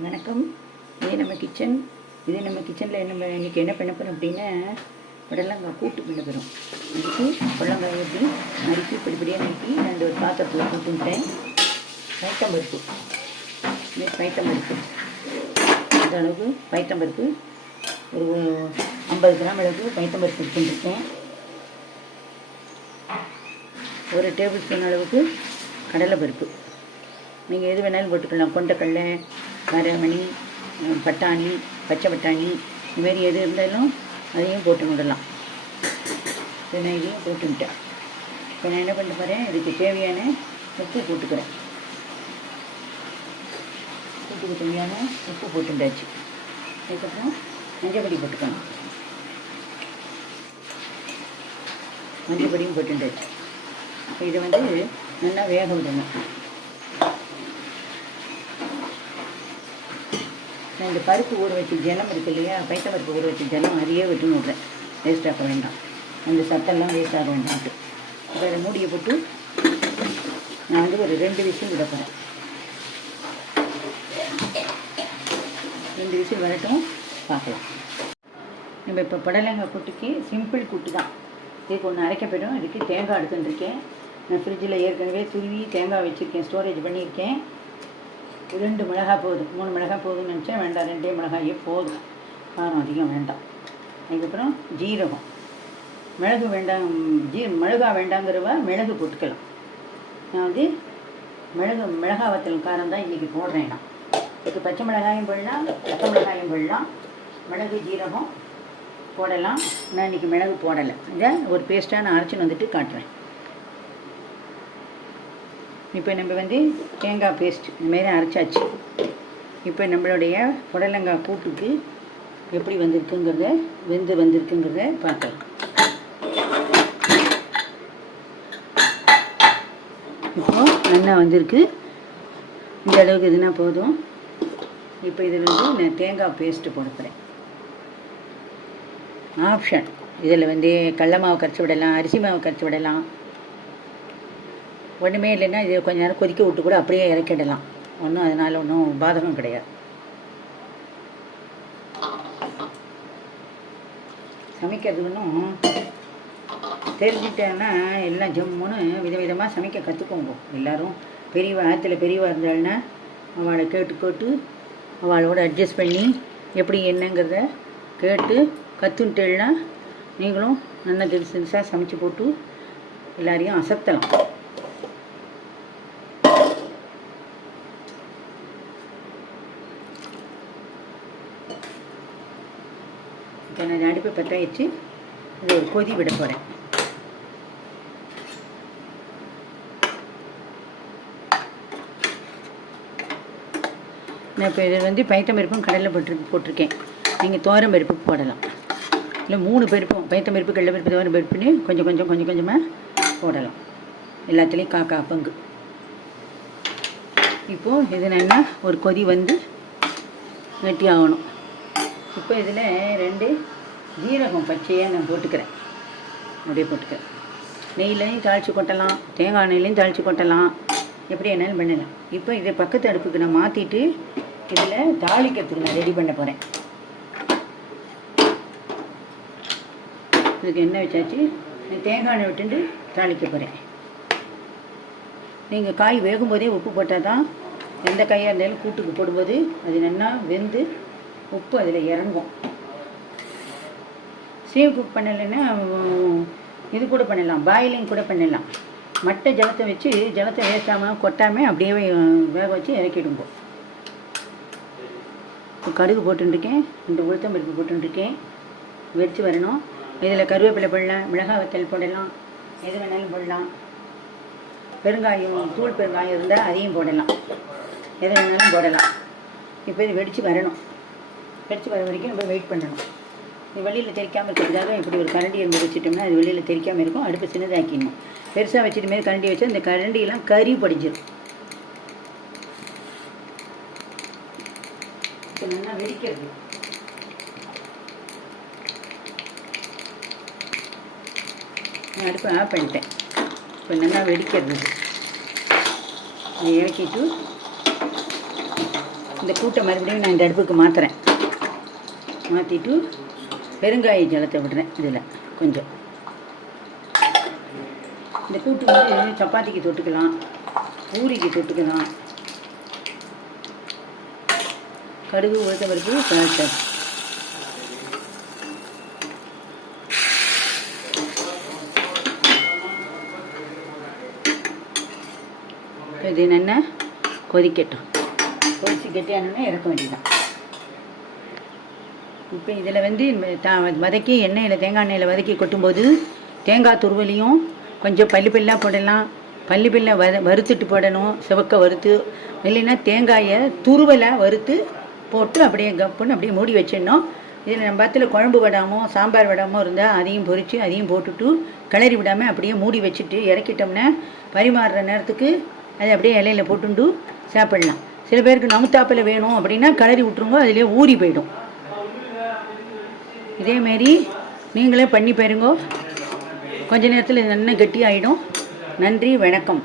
வணக்கம். இது நம்ம கிச்சன். கிச்சனில் நம்ம இன்றைக்கி என்ன பண்ண போகிறோம் அப்படின்னா, புடலங்காய் கூட்டு பண்ண போகிறோம். இதுக்கு புடலங்காய் எப்படி நறுக்கி படிப்படியாக நறுக்கி நான் ஒரு பாத்திரத்தில் போட்டுவிட்டேன். பைத்தம்பருப்பு, இந்த அளவுக்கு பைத்தம்பருப்பு, ஒரு 50 கிராம் அளவுக்கு பைத்தம்பருப்பு எடுத்துருக்கேன். 1 டேபிள் ஸ்பூன் அளவுக்கு கடலைப்பருப்பு, நீங்கள் எது வேணாலும் போட்டுக்கலாம். கொண்டக்கடலை, மரமணி, பட்டாணி, பச்சை பட்டாணி, இதுமாரி எது இருந்தாலும் அதையும் போட்டு விடலாம். நான் இதையும் போட்டு விட்டேன். இப்போ நான் என்ன பண்ண போகிறேன், இதுக்கு தேவையான உப்பு போட்டுக்கிறேன். கூட்டுக்கு தேவையான உப்பு போட்டுட்டாச்சு. அதுக்கப்புறம் மஞ்சள் பொடி போட்டுக்கணும். மஞ்சள் பொடியும் போட்டுட்டாச்சு. இப்போ இதை நல்லா வேக விடணும். நான் இந்த பருப்பு ஊற வச்சு ஜலம் இருக்கு இல்லையா, பைத்தம்பருப்பு ஊற வச்சு ஜலம் நிறைய விட்டுன்னு விட்றேன். வேஸ்ட் ஆக வேண்டாம், அந்த சத்தெல்லாம் வேஸ்ட் ஆக வேண்டாம்ட்டு. இப்போ அதை மூடியை போட்டு நான் ஒரு 2 விசில் விட போகிறேன். 2 விசில் வரட்டும், பார்க்கலாம். நம்ம இப்போ புடலங்காய் கூட்டுக்கு சிம்பிள் கூட்டு தான். இதுக்கு ஒன்று அரைக்க போய்டும். இதுக்கு தேங்காய் எடுத்துட்டுருக்கேன். நான் ஃப்ரிட்ஜில் ஏற்கனவே துருவி தேங்காய் வச்சுருக்கேன், ஸ்டோரேஜ் பண்ணியிருக்கேன். 2 மிளகாய் போதும். 3 மிளகாய் போதும்னு நினச்சேன். வேண்டாம், 2 மிளகாயே போதும், காரம் அதிகம் வேண்டாம். அதுக்கப்புறம் ஜீரகம், மிளகு வேண்டாம், மிளகாய் வேண்டாங்கிறவ மிளகு போட்டுக்கலாம். நான் மிளகா வத்தல் காரம் தான் இன்றைக்கி போடுறேன். நான் இதுக்கு பச்சை மிளகாயும் போடலாம், பச்சை மிளகாயும் போடலாம், மிளகு ஜீரகம் போடலாம். நான் இன்றைக்கி மிளகு போடலை. இதை ஒரு பேஸ்ட்டாக நான் அரைச்சின்னு வந்துட்டு காட்டுறேன். இப்போ நம்ம தேங்காய் பேஸ்ட் இந்தமாரி அரைச்சாச்சு. இப்போ நம்மளுடைய புடலங்காய் கூட்டுக்கு எப்படி வந்திருக்குங்கிறத வந்திருக்குங்கிறத பார்க்கலாம். இப்போ நல்லா வந்திருக்கு. இந்த அளவுக்கு இதுனா போதும். இப்போ இதில் நான் தேங்காய் பேஸ்ட்டு போட போகிறேன். ஆப்ஷன். இதில் கடல மாவு கரைச்சி விடலாம், அரிசி மாவு கரைச்சி விடலாம். ஒன்றுமே இல்லைன்னா இதை கொஞ்ச நேரம் கொதிக்க விட்டு கூட அப்படியே இறக்கிடலாம். அதனால் ஒன்றும் பாதகம் கிடையாது. சமைக்கிறது ஒன்றும் தெரிஞ்சுட்டேன்னா எல்லாம் ஜம்முன்னு விதவிதமாக சமைக்க கற்றுக்கோங்க. எல்லோரும் ஆற்றுல பெரியவா இருந்தாள்னா அவளை கேட்டு அவளோட அட்ஜஸ்ட் பண்ணி எப்படி என்னங்கிறத கேட்டு கற்றுன்ட்டேன்னா நீங்களும் நல்லா திடீர்சாக சமைச்சு போட்டு எல்லாரையும் அசத்தலாம். இப்போ நான் அடுப்பை பற்ற வச்சு இதை ஒரு கொதி விட போகிறேன். நான் இப்போ இதில் பைத்தம்பருப்பும் கடலை போட்டிருக்கேன். நீங்கள் துவரம் பருப்பு போடலாம். இல்லை 3 பருப்பும், பைத்தம்பருப்பு, கடலைப்பருப்பு, துவரம் பருப்புன்னு கொஞ்சம் கொஞ்சமாக போடலாம். எல்லாத்துலேயும் காக்கா பங்கு. இப்போது இது நல்லா ஒரு கொதி வெட்டி ஆகணும். இப்போ இதில் 2 ஜீரகம் பச்சையாக நான் போட்டுக்கிறேன். அப்படியே போட்டுக்கிறேன். நெய்லையும் தாளித்து கொட்டலாம், தேங்காய் எண்ணெயிலையும் தாளித்து கொட்டலாம், எப்படி வேணாலும் பண்ணலாம். இப்போ இதை பக்கத்து அடுப்புக்கு நான் மாற்றிட்டு இதில் தாளிக்கிறதுக்கு நான் ரெடி பண்ண போகிறேன். இதுக்கு எண்ணெய் வச்சாச்சு. தேங்காய் எண்ணெய் விட்டுட்டு தாளிக்க போகிறேன். நீங்கள் காய் வேகும்போதே உப்பு போட்டால் தான் எந்த காயாக இருந்தாலும் கூட்டுக்கு போடும்போது அது நல்லா வெந்து உப்பு அதில் இறங்கும். சேவ் குக் பண்ணலைன்னா இது கூட பண்ணலாம், பாயிலிங் கூட பண்ணலாம். மட்டை ஜலத்தை வச்சு ஜலத்தை வேஸ்டாமல் கொட்டாமல் அப்படியே வேக வச்சு இறக்கிடுங்க. இப்போ கடுகு போட்டுருக்கேன், 2 உளுத்தம் பருப்பு போட்டுருக்கேன். வெடித்து வரணும். இதில் கருவேப்பிலை போடலாம், மிளகாய் வத்தல் போடலாம், எது வேணாலும் போடலாம். பெருங்காயம், தூள் பெருங்காயம் இருந்தால் அதையும் போடலாம், எது வேணாலும் போடலாம். இப்போ இது வெடித்து வரணும். வெடித்து வர வரைக்கும் நம்ம வெயிட் பண்ணணும். இது வெளியில் தெரிக்காமல் இருக்கிறதுக்காக இப்படி ஒரு கரண்டி இருந்து வச்சுட்டோம்னா அது வெளியில் தெரிக்காமல் இருக்கும். அடுப்பு சின்னதாக்கிடணும். பெருசாக வச்சுட்டு மாரி கரண்டி வச்சா இந்த கரண்டியெல்லாம் கறி படிஞ்சிடும். இப்போ நல்லா வெடிக்கிறது. நான் அடுப்பை ஆஃப் பண்ணிட்டேன். இப்போ நல்லா வெடிக்கிறது. இறக்கிட்டு இந்த கூட்டை மறுபடியும் நான் இந்த அடுப்புக்கு மாற்றுறேன். மாற்றிட்டு பெருங்காய ஜலத்தை விடுறேன். இதில் கொஞ்சம் இந்த கூட்டு வந்து சப்பாத்திக்கு தொட்டுக்கலாம், பூரிக்கு தொட்டுக்கலாம். கடுகு உளுத்த பருப்பு சால்ட். இது என்னென்ன கொதிக்கட்டும். கொதிச்சு கெட்டியானோடனே இறக்க வேண்டியதான். இப்போ இதில் வந்து வதக்கி எண்ணெயில் தேங்காய் எண்ணெயில் வதக்கி கொட்டும்போது தேங்காய் துருவலையும் கொஞ்சம் பல்லாக போடலாம். பல்ல வறுத்துட்டு போடணும், சிவக்க வறுத்து. இல்லைன்னா தேங்காயை துருவலை வறுத்து போட்டு அப்படியே கப்புன்னு அப்படியே மூடி வச்சிடணும். இதில் நம்ம பத்தில் குழம்பு வடாமோ சாம்பார் வடாமோ இருந்தால் அதையும் பொரித்து அதையும் போட்டுட்டு கிளறி விடாமல் அப்படியே மூடி வச்சுட்டு இறக்கிட்டோம்னா பரிமாறுற நேரத்துக்கு அதை அப்படியே இலையில் போட்டுண்டு சாப்பிடலாம். சில பேருக்கு நமுத்தாப்பில் வேணும் அப்படின்னா கிளறி விட்ருங்க, அதிலே ஊறி போயிடும். இதேமாரி நீங்களே பண்ணி பாருங்க. கொஞ்ச நேரத்தில் இது நல்லா கெட்டி ஆகிடும். நன்றி, வணக்கம்.